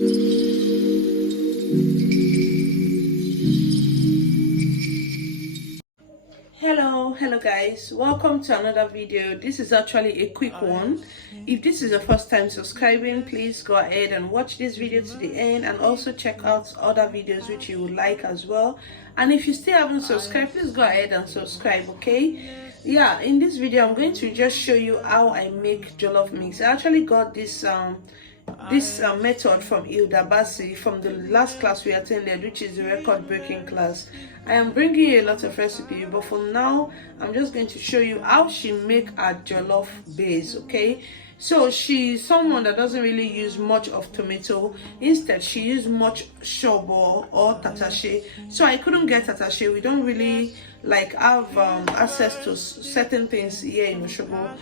Hello guys, welcome to another video. This is actually a quick one. If this is your first time subscribing, please go ahead and watch this video to the end, and also check out other videos which you would like as well. And if you still haven't subscribed, please go ahead and subscribe. Okay, yeah, in this video I'm going to just show you how I make jollof mix. I actually got this method from Hilda Bassi from the last class we attended, which is the record-breaking class. I am bringing you a lot of recipe, but for now I'm just going to show you how she make her jollof base. Okay, so she's someone that doesn't really use much of tomato. Instead, she used much shobo or tatashe. So I couldn't get tatashe. We don't really like have access to certain things here in Oshogo.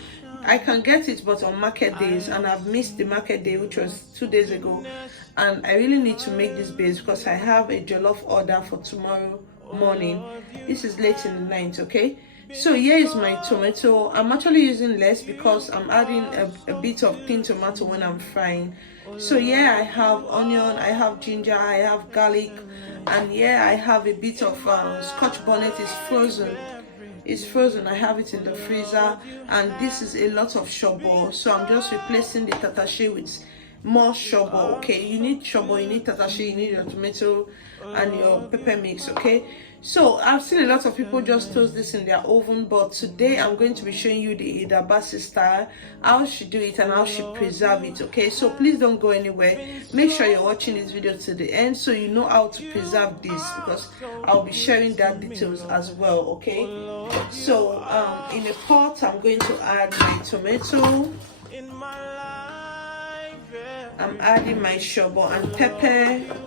I can get it, but on market days, and I've missed the market day, which was 2 days ago. And I really need to make this base because I have a jollof order for tomorrow morning. This is late in the night. Okay, so here is my tomato. I'm actually using less because I'm adding a bit of thin tomato when I'm frying. So here I have onion, I have ginger, I have garlic, and here I have a bit of scotch bonnet. Is frozen. It's frozen. I have it in the freezer, and this is a lot of shobo, so I'm just replacing the tatashe with more shobo. Okay, you need shobo, you need tatashe, you need your tomato and your pepper mix. Okay, so I've seen a lot of people just toast this in their oven, but today I'm going to be showing you the Hilda Bassi style, how she do it and how she preserve it. Okay, so please don't go anywhere. Make sure you're watching this video to the end so you know how to preserve this, because I'll be sharing that details as well. Okay, so in a pot I'm going to add my tomato. I'm adding my shobo and pepper.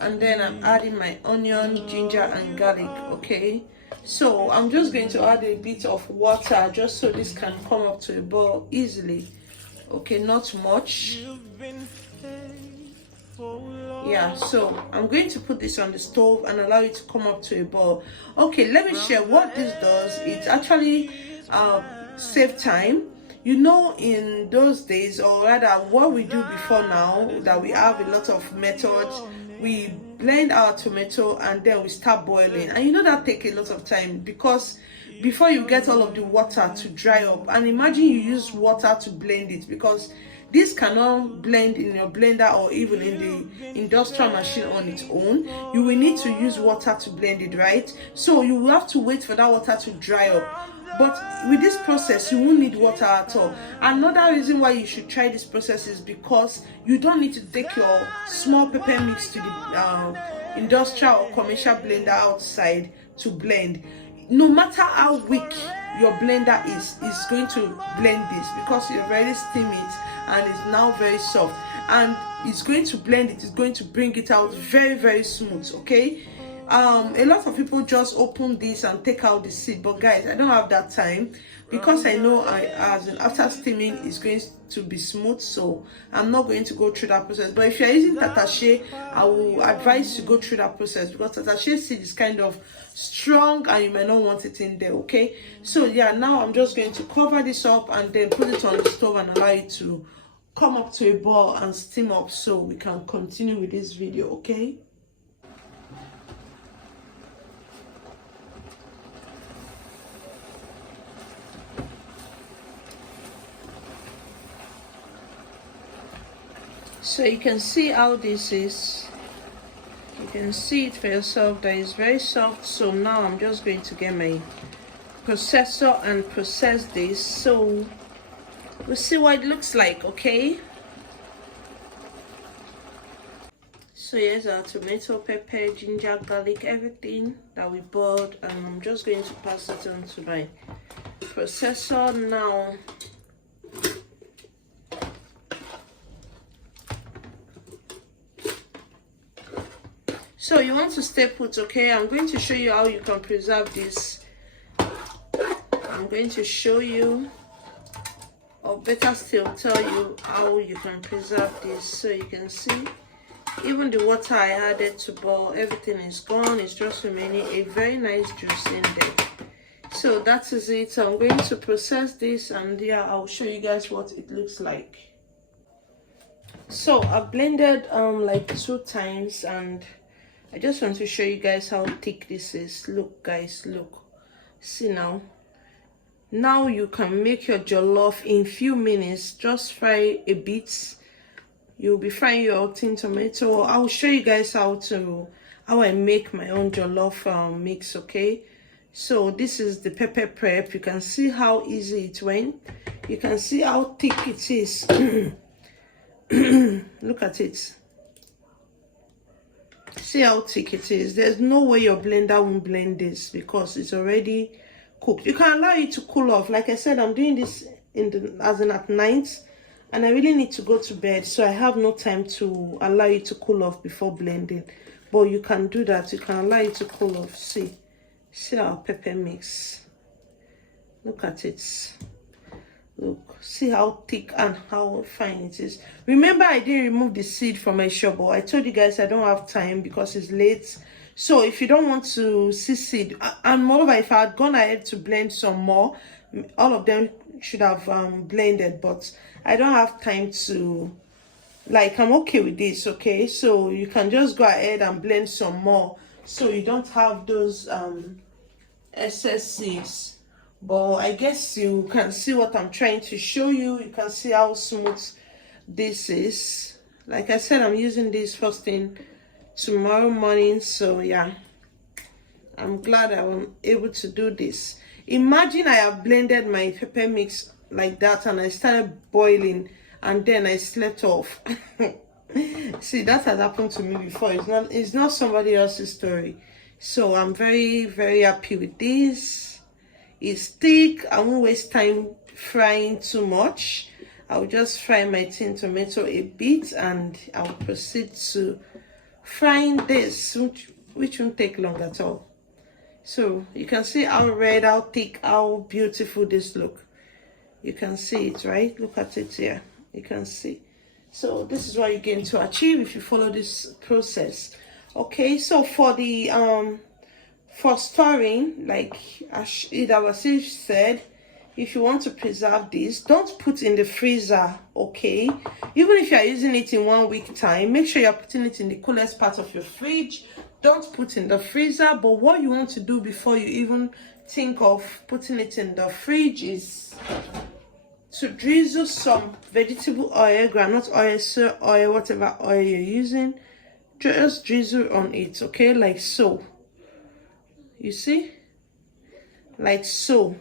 And then I'm adding my onion, ginger and garlic. Okay, so I'm just going to add a bit of water just so this can come up to a boil easily. Okay, not much. Yeah, so I'm going to put this on the stove and allow it to come up to a boil. Okay, let me share what this does. It actually save time. You know, in those days, or rather what we do before now, that we have a lot of methods. We blend our tomato and then we start boiling, and you know that take a lot of time, because before you get all of the water to dry up, and imagine you use water to blend it, because this cannot blend in your blender or even in the industrial machine on its own. You will need to use water to blend it, right? So you will have to wait for that water to dry up. But with this process, you won't need water at all. Another reason why you should try this process is because you don't need to take your small pepper mix to the industrial or commercial blender outside to blend. No matter how weak your blender is going to blend this, because you already steam it and it's now very soft, and it's going to blend it. It's going to bring it out very, very smooth. Okay, a lot of people just open this and take out the seed, but guys, I don't have that time, because I know after steaming it's going to be smooth, so I'm not going to go through that process. But if you're using tatashe, I will advise you to go through that process, because tatashe seed is kind of strong and you may not want it in there. Okay, so yeah, now I'm just going to cover this up and then put it on the stove and allow it to come up to a boil and steam up, so we can continue with this video. Okay, so you can see how this is. You can see it for yourself that is very soft. So now I'm just going to get my processor and process this, so we'll see what it looks like. Okay, so here's our tomato, pepper, ginger, garlic, everything that we boiled, and I'm just going to pass it on to my processor now. So you want to stay put. Okay, I'm going to show you how you can preserve this. I'm going to show you, or better still tell you, how you can preserve this. So you can see even the water I added to boil, everything is gone. It's just remaining a very nice juice in there. So that is it. I'm going to process this, and yeah, I'll show you guys what it looks like. So I've blended like 2 times, and I just want to show you guys how thick this is. Look guys, look, see now you can make your jollof in few minutes. Just fry a bit. You'll be frying your tin tomato. I'll show you guys how I make my own jollof mix. Okay, so this is the pepper prep. You can see how easy it went. You can see how thick it is. Look at it. See how thick it is. There's no way your blender won't blend this because it's already cooked. You can allow it to cool off. Like I said, I'm doing this as in at night, and I really need to go to bed, so I have no time to allow it to cool off before blending. But you can do that. You can allow it to cool off. See our pepper mix. Look at it. Look, see how thick and how fine it is. Remember, I didn't remove the seed from my shovel. I told you guys I don't have time because it's late. So if you don't want to see seed, and moreover, if I had gone ahead to blend some more, all of them should have blended, but I don't have time to, like, I'm okay with this. Okay, so you can just go ahead and blend some more so you don't have those excess seeds. But I guess you can see what I'm trying to show you. You can see how smooth this is. Like I said, I'm using this first thing tomorrow morning. So yeah, I'm glad I'm able to do this. Imagine I have blended my pepper mix like that and I started boiling and then I slept off. See, that has happened to me before. It's not somebody else's story. So I'm very, very happy with this. It's thick. I won't waste time frying too much. I'll just fry my tin tomato a bit and I'll proceed to frying this, which won't take long at all. So you can see how red, how thick, how beautiful this look. You can see it, right? Look at it here. You can see. So this is what you're going to achieve if you follow this process. Okay, so for the for storing, like Idawasi said, if you want to preserve this, don't put in the freezer. Okay, even if you are using it in 1 week time, make sure you're putting it in the coolest part of your fridge. Don't put in the freezer. But what you want to do before you even think of putting it in the fridge is to drizzle some vegetable oil, groundnut oil, soy oil, whatever oil you're using. Just drizzle on it, okay, like so. You see, like so.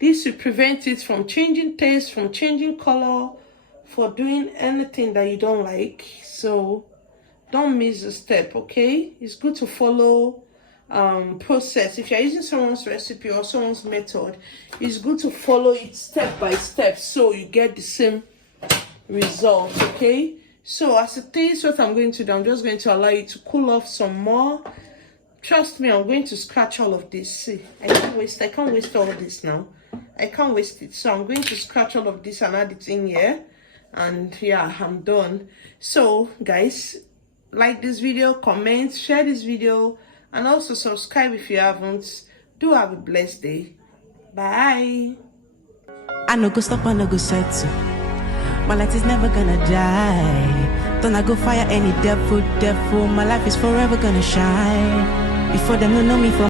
This will prevent it from changing taste, from changing color, for doing anything that you don't like. So don't miss a step, okay? It's good to follow process. If you're using someone's recipe or someone's method, it's good to follow it step by step so you get the same result, okay? So as it is, what I'm going to do, I'm just going to allow it to cool off some more. Trust me, I'm going to scratch all of this. See, I can't waste all of this now. I can't waste it. So I'm going to scratch all of this and add it in here. And yeah, I'm done. So guys, like this video, comment, share this video, and also subscribe if you haven't. Do have a blessed day. Bye. I no go stop, I no go settle. My light is never gonna die. Don't I go fire any devil. My life is forever gonna shine. Before them, no know me from